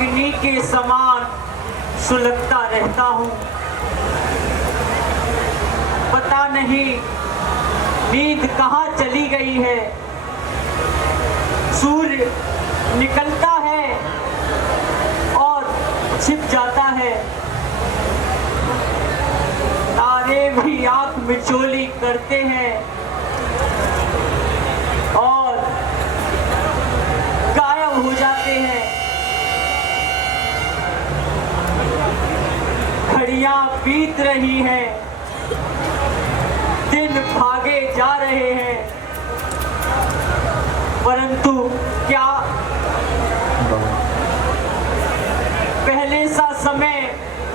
अग्नि के समान सुलगता रहता हूँ। पता नहीं नींद कहाँ चली गई है। सूर्य निकलता है और छिप जाता है। तारे भी आंख मिचोली करते हैं और गायब हो जाते हैं। घड़ियां बीत रही हैं, दिन भागे जा रहे हैं, परंतु क्या पहले सा समय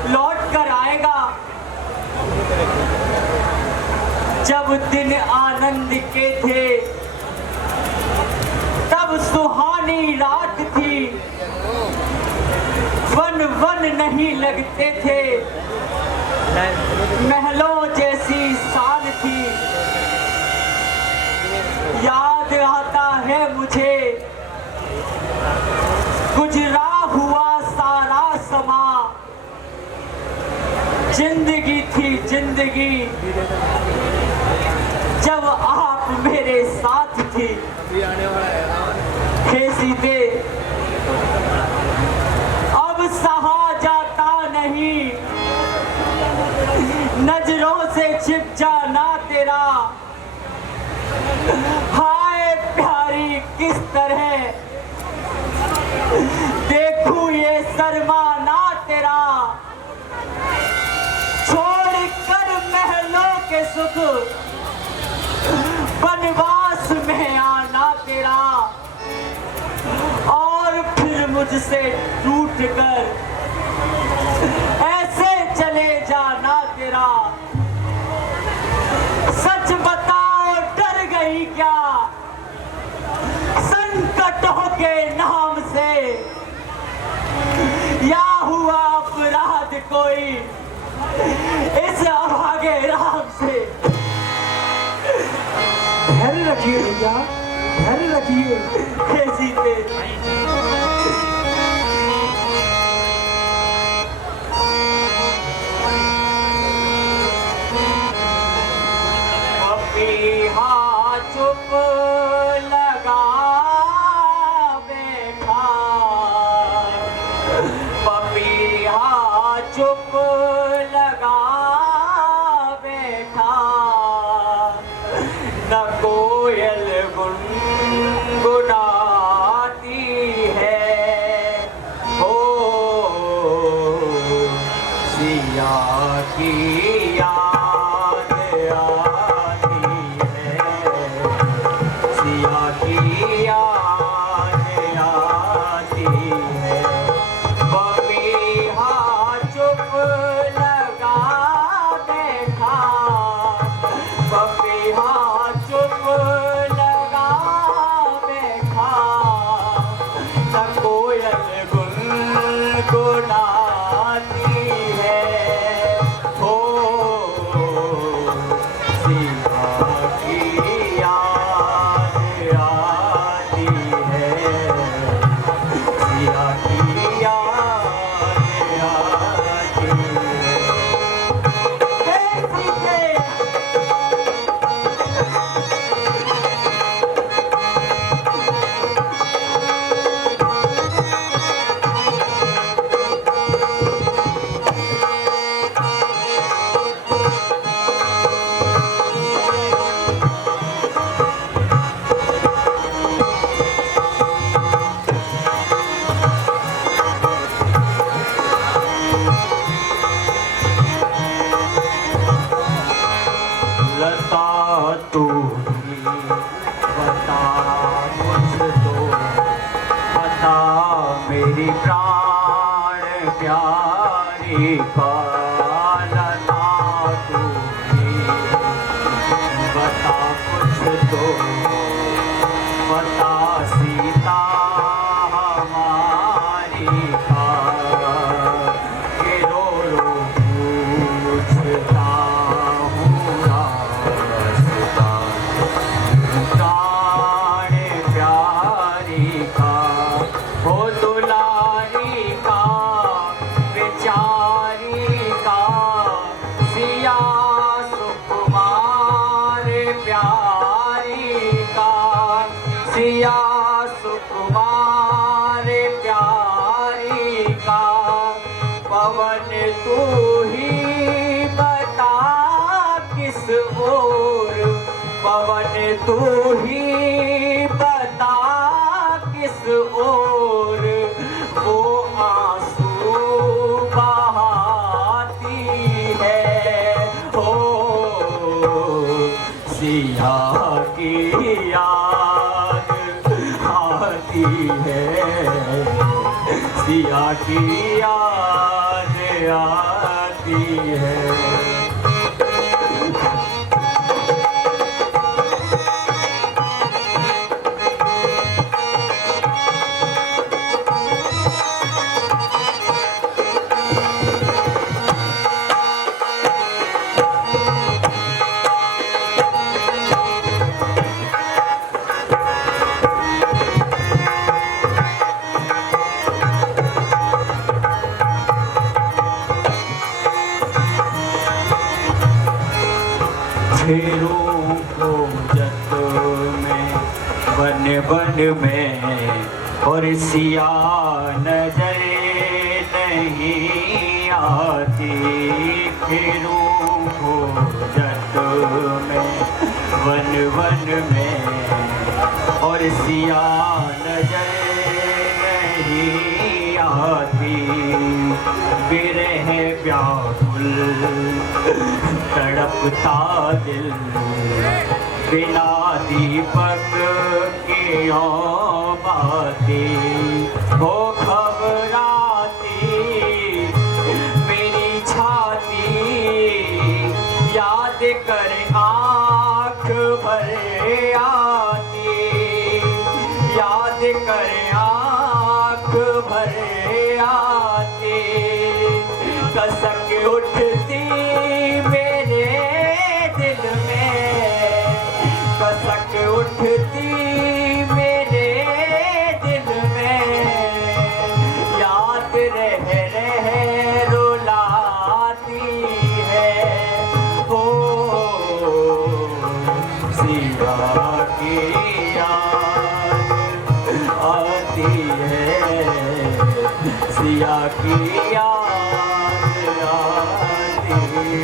लौट कर आएगा जब दिन आनंद के थे, तब सुहानी रात थी, वन वन नहीं लगते थे, महलों जैसी शान थी। याद आता है मुझे गुजरा हुआ सारा समा, जिंदगी थी जिंदगी जब आप मेरे साथ थी। हे सीते, अब सहा जाता नहीं, नजरों से छिप जाना तेरा। हाय प्यारी किस तरह देखूं ये शर्माना तेरा। छोड़ कर महलों के सुख वनवास में आना तेरा, और फिर मुझसे टूट कर ऐसे चले जाना तेरा। सच बताओ डर गई क्या संकटों के नाम से, या हुआ अपराध कोई इस अभागे राम से। धैर्य रखिए भैया, धैर्य रखिए। हे सीते, पपीहा चुप लगा बैठा, पपीहा चुप लगा बैठा, न कोयल गुनगुनाती है, हो सिया की याद आती है, सिया की याद आती है। पपीहा चुप लगा बैठा, पपीहा चुप लगा बैठा, न कोयल गुनगुनाती है, हो सिया की याद आती है, सिया की याद आती है। हे सीते, लता तू ही बता मुझ तो, बता मेरी प्राण प्यारी का। लता तू ही बता कुछ तो, बता सीता हमारी का, के रो रो पूछता हूँ रास्ता, प्राण प्यारी का, हो दुलारी सिया सुकुमार प्यारी का पवन तू ही बता किस ओर, पवन तू ही बता किस ओर वो आंसू बहाती है। हो सिया की याद आती है, सिया की याद आती है। फेरों को जत में बन बन में और सिया नजर नहीं आती। फेरों को जत में बन बन में और सिया नजर नहीं आती। विरह व्याकुल तड़पता दिल बिना दीपक की बातें हो घबराती मेरी छाती। याद कर आँख भर आती, याद कर आँख भर आती। कसक उठती मेरे दिल में, कसक उठती मेरे दिल में। याद रह रुलाती है। ओ सिया की याद आती है, सिया की याद आती है।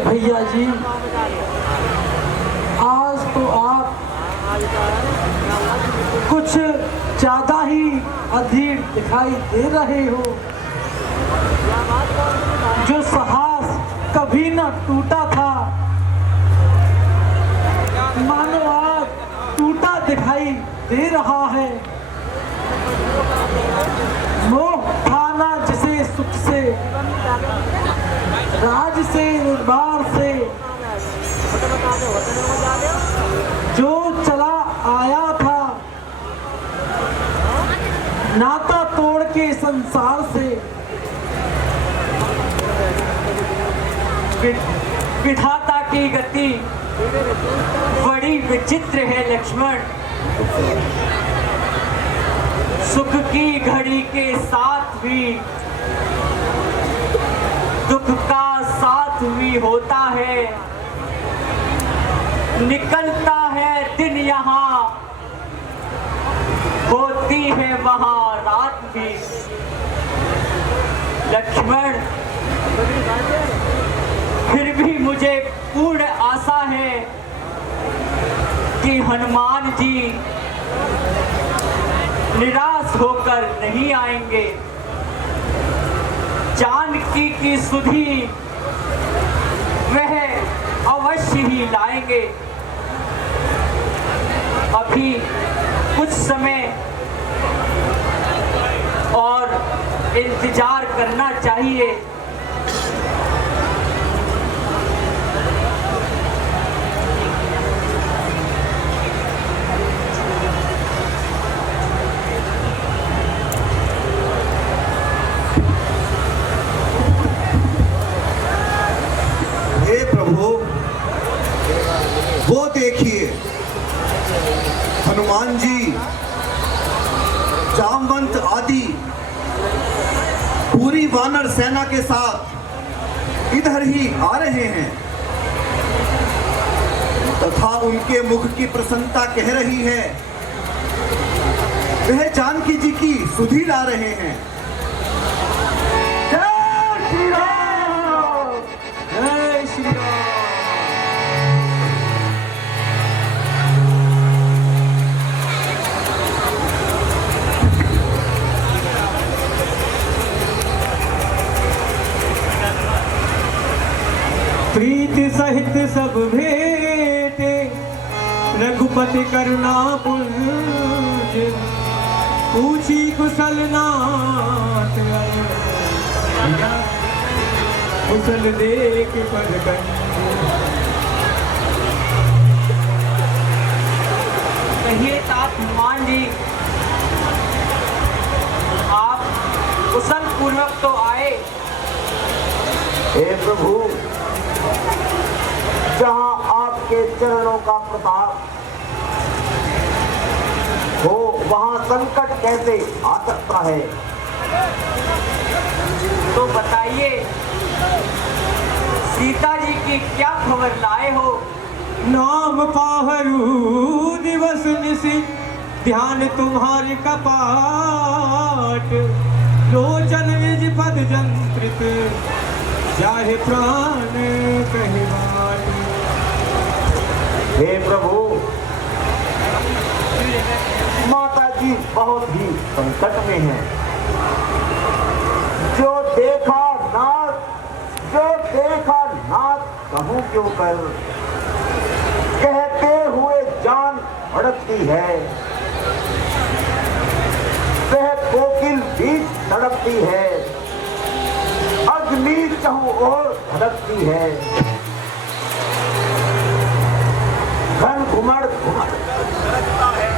भैया जी, आज तो आप कुछ ज्यादा ही अधीर दिखाई दे रहे हो। जो साहस कभी न टूटा था, मानो आज टूटा दिखाई दे रहा है। मोह खाना जिसे सुख से, राज से, निर्भर से, जो चला आया था नाता तोड़ के संसार से। विधाता की गति बड़ी विचित्र है लक्ष्मण। सुख की घड़ी के साथ भी दुख का साथ भी होता है। निकलता है दिन यहाँ, होती है वहाँ रात भी। लक्ष्मण, फिर भी मुझे पूर्ण आशा है कि हनुमान जी निराश होकर नहीं आएंगे। जानकी की सुधि वह अवश्य ही लाएंगे। अभी कुछ समय और इंतजार करना चाहिए। हनुमान जी, जामवंत आदि पूरी वानर सेना के साथ इधर ही आ रहे हैं तथा उनके मुख की प्रसन्नता कह रही है वह जानकी जी की सुधि ला रहे हैं। जय श्री राम, जय श्री राम। प्रीति सहित सब भेटे, रघुपति करुणा पुंज, पूछी कुशल नाथ, कुशल देख पद कहिए तात हनुमान जी, आप कुशल पूर्वक तो आए। हे प्रभु, जहाँ आपके चरणों का प्रताप हो वहाँ संकट कैसे आ सकता है? तो बताइए सीता जी की क्या खबर लाए हो? नाम पाहरू दिवस निशि, ध्यान तुम्हारे कपाट, लोचन विज पद जंत्रित, चाहे प्राण कहे बाट। हे प्रभु, माता जी बहुत ही संकट में हैं। जो देखा नाथ कहूँ क्यों कर, कहते हुए जान भड़कती है। वह कोकिल बीच तड़पती है, अग्नि चाहूं और धड़कती है। घन घुमड़ गरजता है।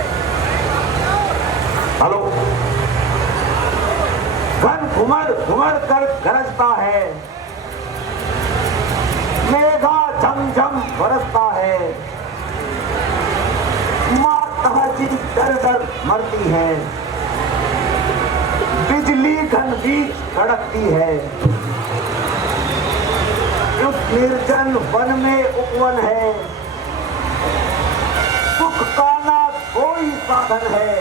हेलो, घन घुमड़ कर गरजता है। मेघा झमझम बरसता है। माता जी डर डर मरती है। बिजली घन बीच कड़कती है। उस निर्जन वन में उपवन है, सुख का ना कोई साधन है।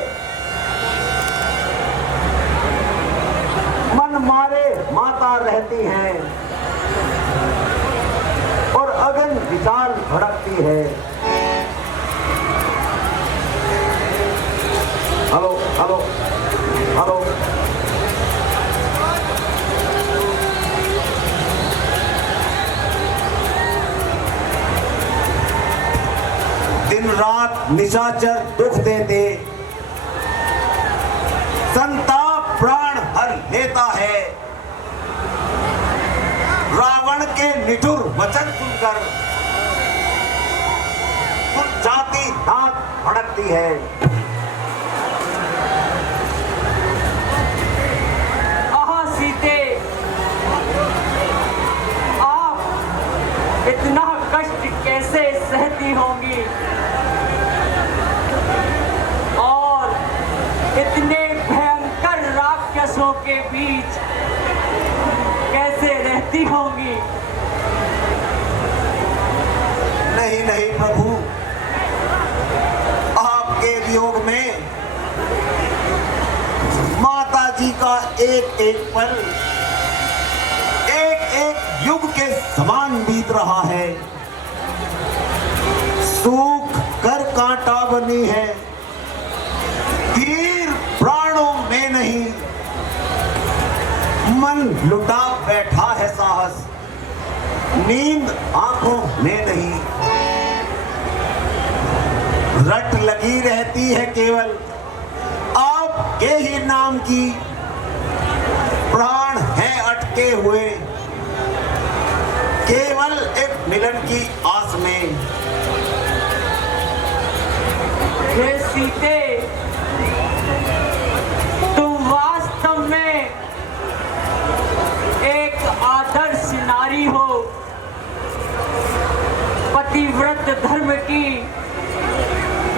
मन मारे माता रहती हैं और अगन विचार भड़कती है। हेलो हेलो हेलो, दिन रात निशाचर दुख देते, संताप प्राण हर लेता है। रावण के निठुर वचन सुनकर कुछ जाति दांत भड़कती है। आहा सीते, आप इतना कष्ट कैसे सहती होंगी और इतने भयंकर राक्षसों के बीच कैसे रहती होंगी? नहीं नहीं प्रभु, आपके वियोग में माता जी का एक एक पल एक एक युग के समान बीत रहा है। सूख कर कांटा बनी है, तीर प्राणों में नहीं। मन लुटा बैठा है साहस, नींद आंखों में नहीं। रट लगी रहती है केवल आपके ही नाम की। प्राण हैं अटके हुए केवल एक मिलन की आस में। हे सीते, तुम वास्तव में एक आदर्श नारी हो, पतिव्रत धर्म की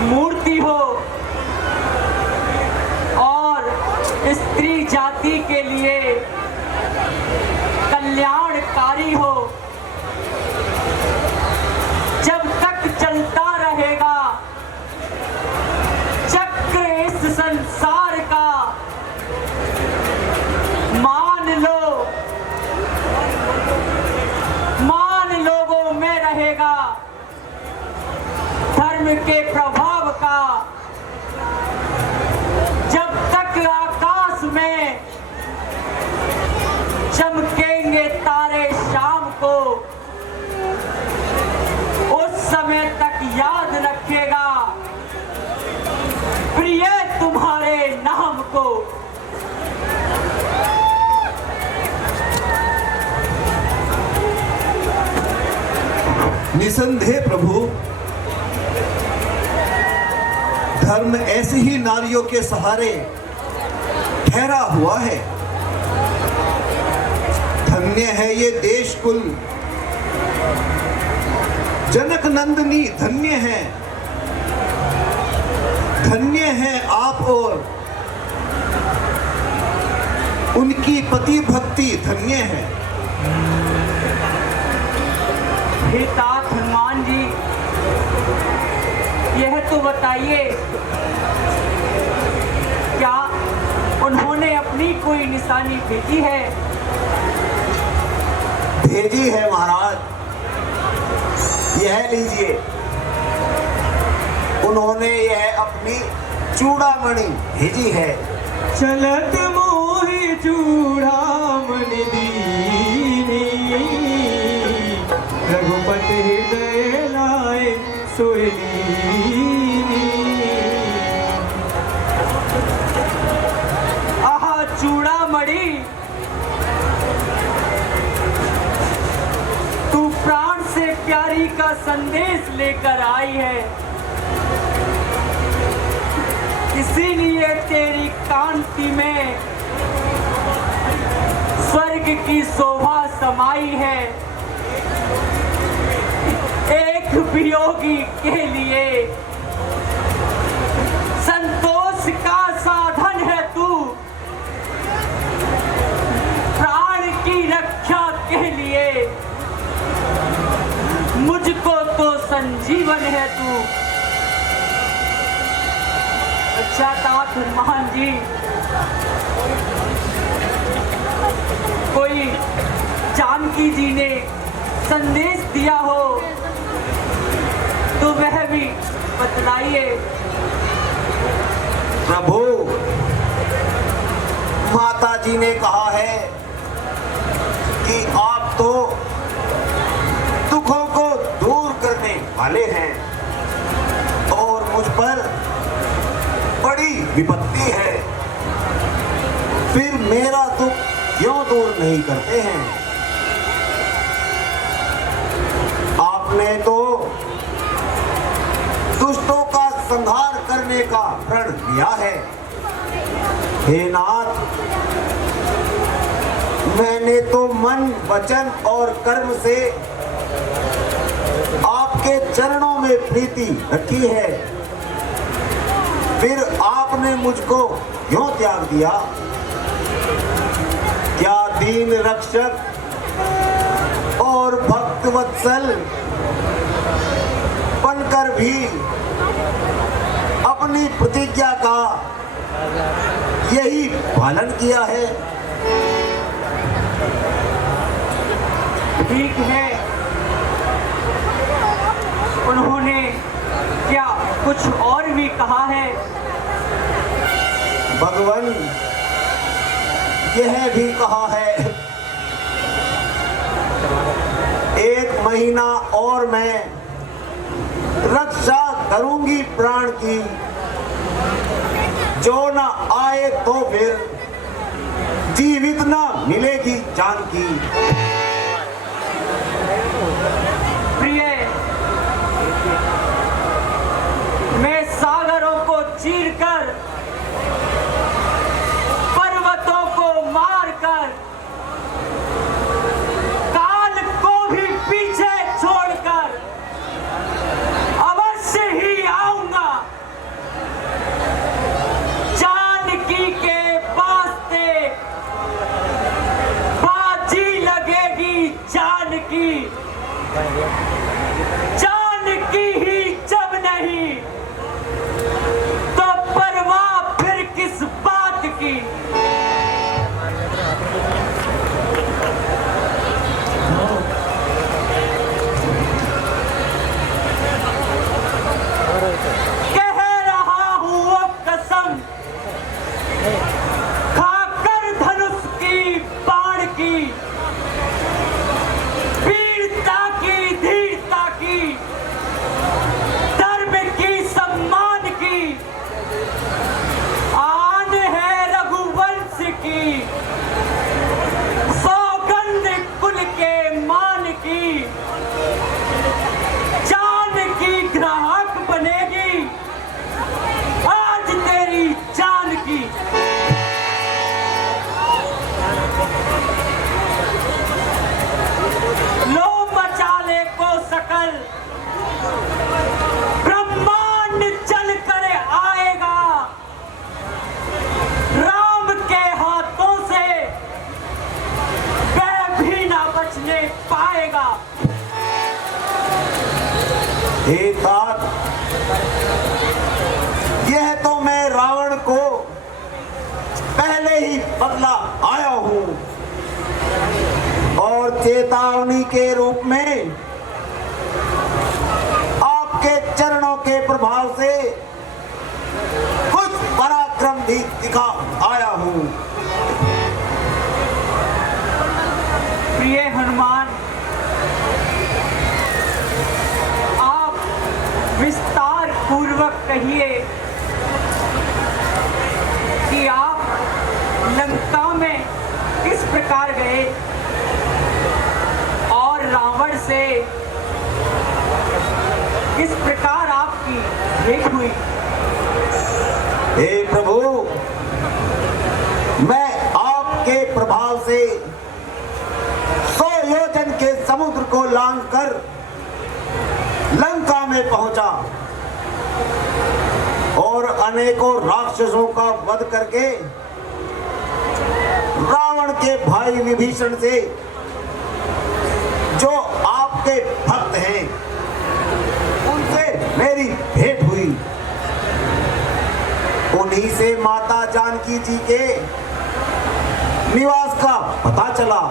मूर्ति हो। धरती के लिए कल्याणकारी हो। जब तक चलता रहेगा चक्र इस संसार का, मान लोगों में रहेगा धर्म के प्रभाव का। जब तक आकाश में चमकेंगे तारे शाम को, उस समय तक याद रखेगा प्रिय तुम्हारे नाम को। निसंदेह प्रभु, धर्म ऐसी ही नारियों के सहारे ठहरा हुआ है। धन्य है ये देश कुल, जनक नंदनी धन्य है। धन्य है आप और उनकी पति भक्ति धन्य है। हे तात हनुमान जी, यह तो बताइए, क्या उन्होंने अपनी कोई निशानी भेजी है? भेजी है महाराज, यह लीजिए। उन्होंने यह अपनी चूड़ामणि भेजी है। चलत मोहि चूड़ामणि दीनी, रघुपति हृदय लाए सोई दीनी। आहा चूड़ामणि, तू प्राण से प्यारी का संदेश लेकर आई है, इसीलिए तेरी कांति में स्वर्ग की शोभा समाई है। एक वियोगी के लिए संतोष का साधन है तू, प्राण की रक्षा के लिए मुझको तो संजीवन है तू। अच्छा तात हनुमान जी, कोई जानकी जी ने संदेश दिया हो तो वह भी बतलाइए। प्रभु, माता जी ने कहा है कि आप तो दुखों को दूर करने वाले हैं और मुझ पर बड़ी विपत्ति है, फिर मेरा दुख क्यों दूर नहीं करते हैं? आपने तो दुष्टों का संहार करने का प्रण लिया है। हे नाथ, मैंने तो मन, वचन और कर्म से आपके चरणों में प्रीति रखी है, फिर आपने मुझको क्यों त्याग दिया? क्या दीन रक्षक और भक्त वत्सल बनकर भी अपनी प्रतिज्ञा का यही पालन किया है? ठीक है, उन्होंने क्या कुछ और भी कहा है? भगवान, यह भी कहा है, 1 महीना और मैं रक्षा करूंगी प्राण की, जो न आए तो फिर जीवित न मिलेगी जान की। प्रिय, मैं सागरों को चीरकर, पर्वतों को मारकर, काल को भी पीछे छोड़कर अवश्य ही आऊंगा। जानकी के वास्ते हे तात, यह तो मैं रावण को पहले ही बदला आया हूं और चेतावनी के रूप में आपके चरणों के प्रभाव से कुछ पराक्रम भी दिखा आया हूं। प्रिय हनुमान, आप विस्तार पूर्वक कहिए कि आप लंका में किस प्रकार गए और रावण से किस प्रकार आपकी भेंट हुई। हे प्रभु, मैं आपके प्रभाव से 100 योजन के समुद्र को लांघकर लंका में पहुंचा और अनेकों राक्षसों का वध करके रावण के भाई विभीषण से, जो आपके भक्त हैं, उनसे मेरी भेंट हुई। उन्हीं से माता जानकी जी के निवास का पता चला।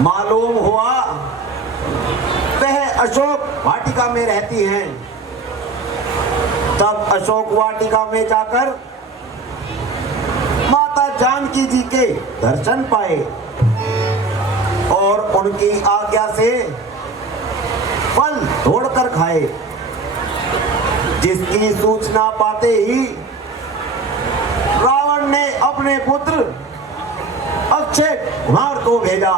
मालूम हुआ वह अशोक वाटिका में रहती हैं। तब अशोक वाटिका में जाकर माता जानकी जी के दर्शन पाए और उनकी आज्ञा से फल तोड़कर खाए, जिसकी सूचना पाते ही रावण ने अपने पुत्र अक्षय कुमार को भेजा,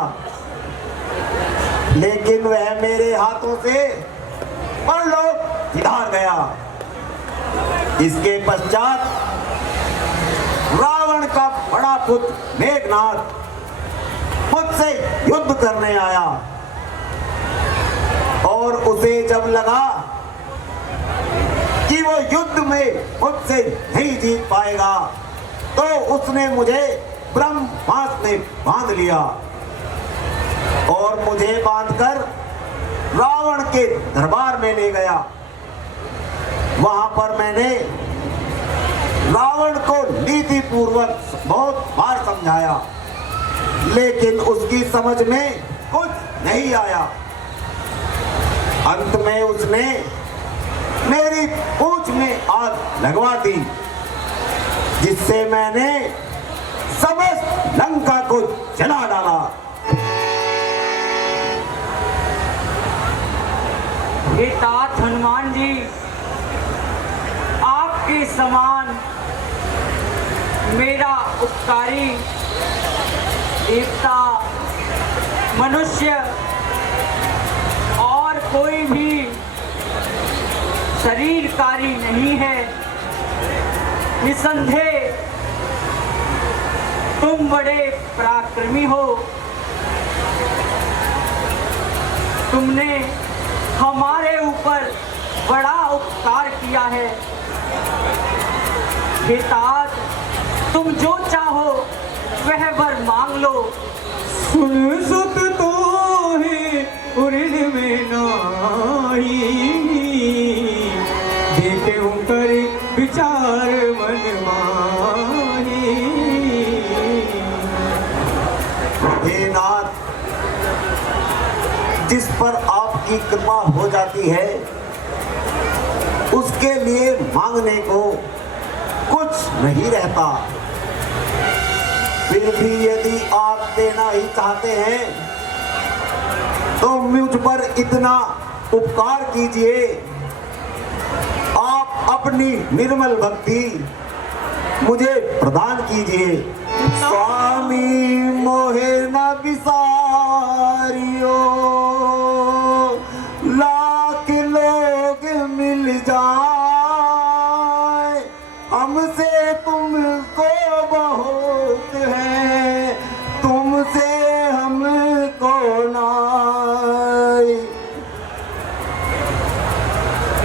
लेकिन वह मेरे हाथों से परलोक सिधार गया। इसके पश्चात रावण का बड़ा पुत्र मेघनाद मुझसे युद्ध करने आया और उसे जब लगा कि वो युद्ध में मुझसे नहीं जीत पाएगा, तो उसने मुझे ब्रह्मास्त्र में बांध लिया और मुझे बांधकर रावण के दरबार में ले गया। वहां पर मैंने रावण को नीति पूर्वक बहुत बार समझाया, लेकिन उसकी समझ में कुछ नहीं आया। अंत में उसने मेरी पूंछ में आग लगवा दी, जिससे मैंने समस्त लंका को जला डाला। हे तात हनुमान जी, आपके समान मेरा उपकारी देवता, मनुष्य और कोई भी शरीरकारी नहीं है। निसंदेह तुम बड़े पराक्रमी हो। तुमने हमारे ऊपर बड़ा उपकार किया है। हे तात, तुम जो चाहो वह वर मांग लो। सुन सुत तो है उड़न में नाही, देखे कर विचार मन माही। हे नाथ, जिस पर आपकी कृपा हो जाती है, उसके लिए मांगने को कुछ नहीं रहता। फिर भी यदि आप देना ही चाहते हैं, तो मुझ पर इतना उपकार कीजिए। आप अपनी निर्मल भक्ति मुझे प्रदान कीजिए। स्वामी मोहे न विसारियो, लाख लोग मिल जाए, हमसे तुमको बहुत है, तुमसे हमको नाई।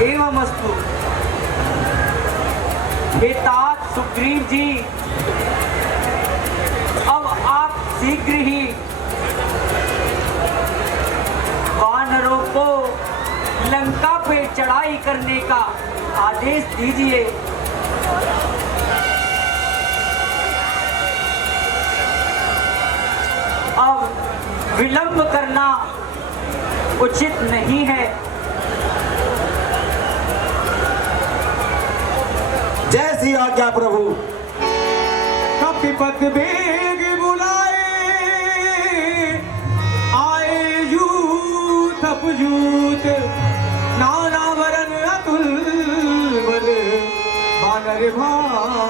एवमस्तु। हे तात सुग्रीव जी, अब आप शीघ्र ही वानरों लंका पे चढ़ाई करने का आदेश दीजिए। अब विलंब करना उचित नहीं है। जैसी आज्ञा प्रभु। कपिपत बेग बुलाए, आए यूथ अपयूत, नाना वरन अतुल बल, बानर भाई